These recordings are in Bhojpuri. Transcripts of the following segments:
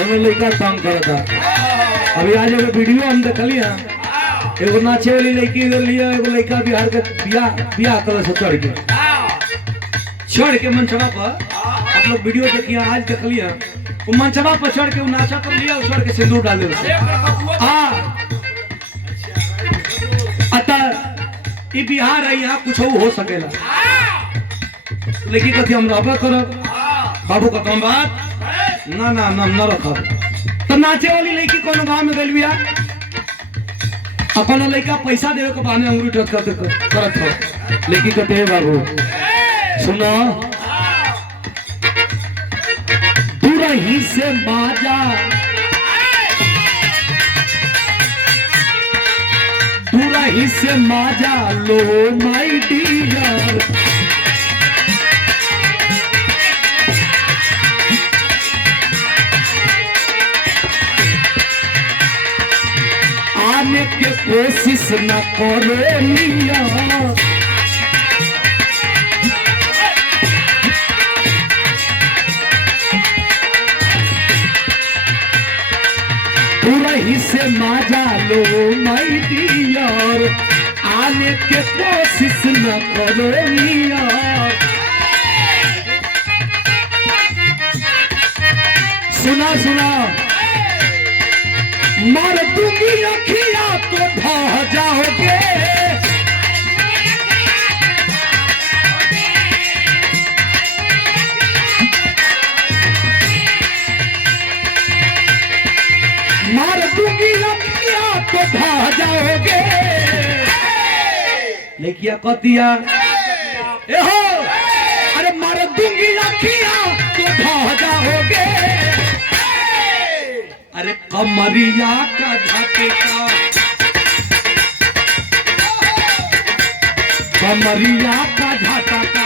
हमें लड़का तंग करता। अभी आज एगो वीडियो हम देखलिए, एगो नाचे वाली लड़की इधर लिया, एगो लड़का बिहार के बियाह कर से चढ़ के मंचवा पर आप लोग वीडियो देखिए, आज देखलिए वो मंचवा पर चढ़ के नाचा कर लिया, चढ़ के सिंदूर डाल दिया। अतः ये बिहार है, यहाँ कुछ हो सकेला, लेकिन कथी हम रहबे करब। बाबू का कम बात ना ना ना न रखब। तो नाचे वाली लड़की कोनो गांव में गइल बिया, अपन लड़का पैसा देवे के बहाने अंगूरी टच करत हो। लड़की कहते हैं बाबू सुनो, दूरही से माजा, दूरही से माजा लो माय डियर, आने के कोशिश न करो मिया, दूरही से माजा लो माय डियर, आने के कोशिश न करो मिया। सुना सुना, मार दूंगी अखियां तो ढह जाओगे, मार दूंगी अखियां तो ढह जाओगे। लेकिया कतिया ए हो, अरे मार दूंगी अखियां तो ढह जाओगे। अरे कमरिया का झटका, कमरिया का झटका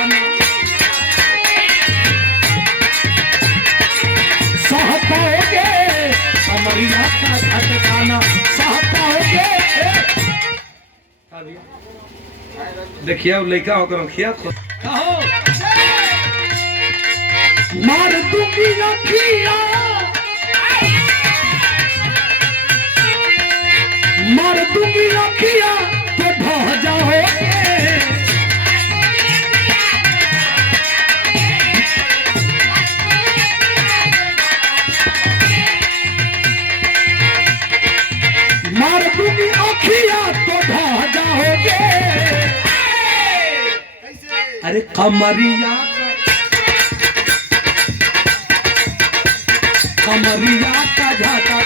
सह पाओगे, कमरिया का झटका सह पाओगे। देखिए लड़का होकर रखिया कहो, मार दूंगी अखियां, मार दूंगी अखियां तो ढह जाओगे। मार दूंगी अखियां तो ढह जाओगे। अरे कमरिया, कमरिया का झटका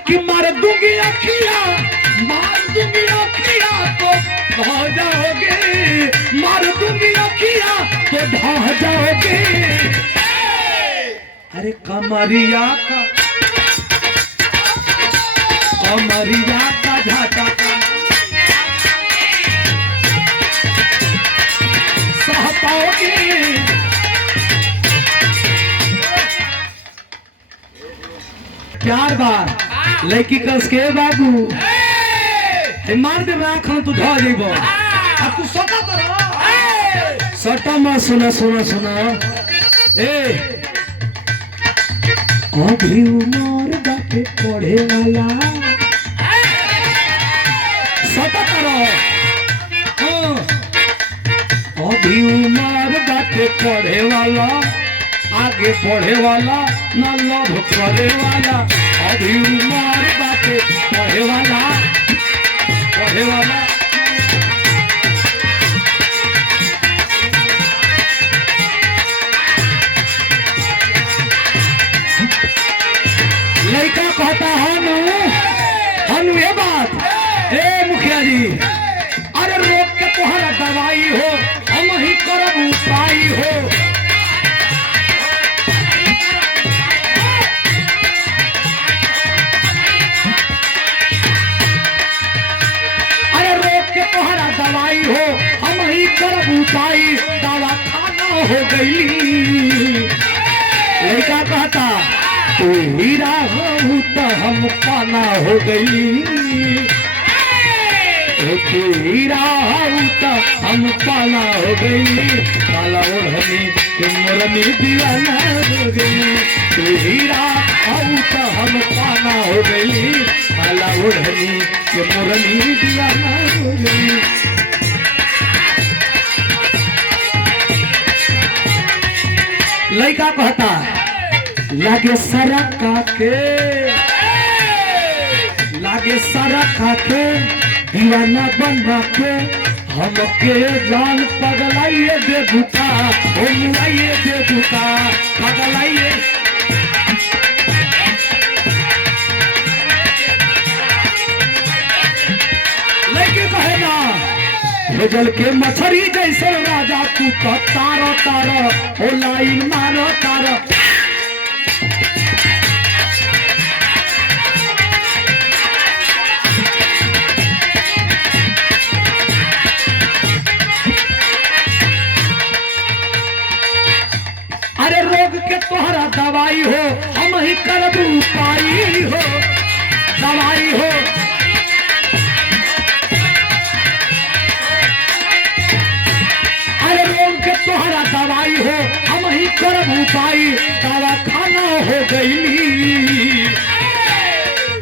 कि मार दूंगी अखियां, मार दूंगी अखियां तो ढह जाओगे, मार दूंगी अखियां तो ढह जाओगे। अरे कमरिया का, कमरिया का झटका सह पाओगे। चार बार लड़की कस के बाबू मार दे आँखन तू ढह जेब, तू सटा तो सटा में। सुना सुना सुना, ए अभी उमर बाटे पढ़े वाला, सटा करो। अभी उमर बाटे पढ़े वाला, आगे बढ़े वाला न लव करे वाला। अभी उमर बाटे पढ़े वाला, पढ़े वाला। लड़का कहता हनु ये बात, ए मुखिया जी, अरे रोग के तोहरा दवाई हो, हम ही करब उपाय हो। दवाई हो, हम ही करब उपाय, दवा खाना हो गई। लड़का कहता तू हीरा हो तो हम पाना हो गई। तू हीरा हऊ त हम पाला हो गई काला ओढ़नी के मोरनी दीवाना हो गई तू हीरा हऊ त हम पाला हो गई काला ओढ़नी के मोरनी दीवाना हो गई। लड़का कहता लागे सड़क के लागे सड़क के दीवाना बनवा के हमके जान पगलाइए दे भूखा हो मुआइए दे भूखा पगलाइए लेकिन कहे ना भेजल के मछली जैसे राजा तू तो तारो तारो हो लाइन मारो तारो अरे रोग के तोहरा दवाई हो हम ही करबू पाई हो दवाई हो अरे रोग के तोहरा दवाई हो हम ही करबू पाई दवा खाना हो गई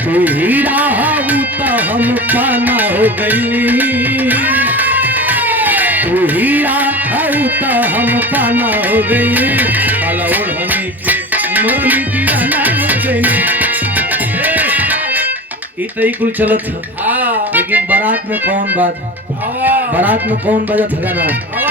तू हीरा हऊ तो हम पाना हो गई तू हीरा हऊ तो हम पाना हो गई काला ओढ़नी के मोरनी दीवाना हो गई। इतनी कुल चलत है लेकिन बारात में कौन बात बारात में कौन बजत है गाना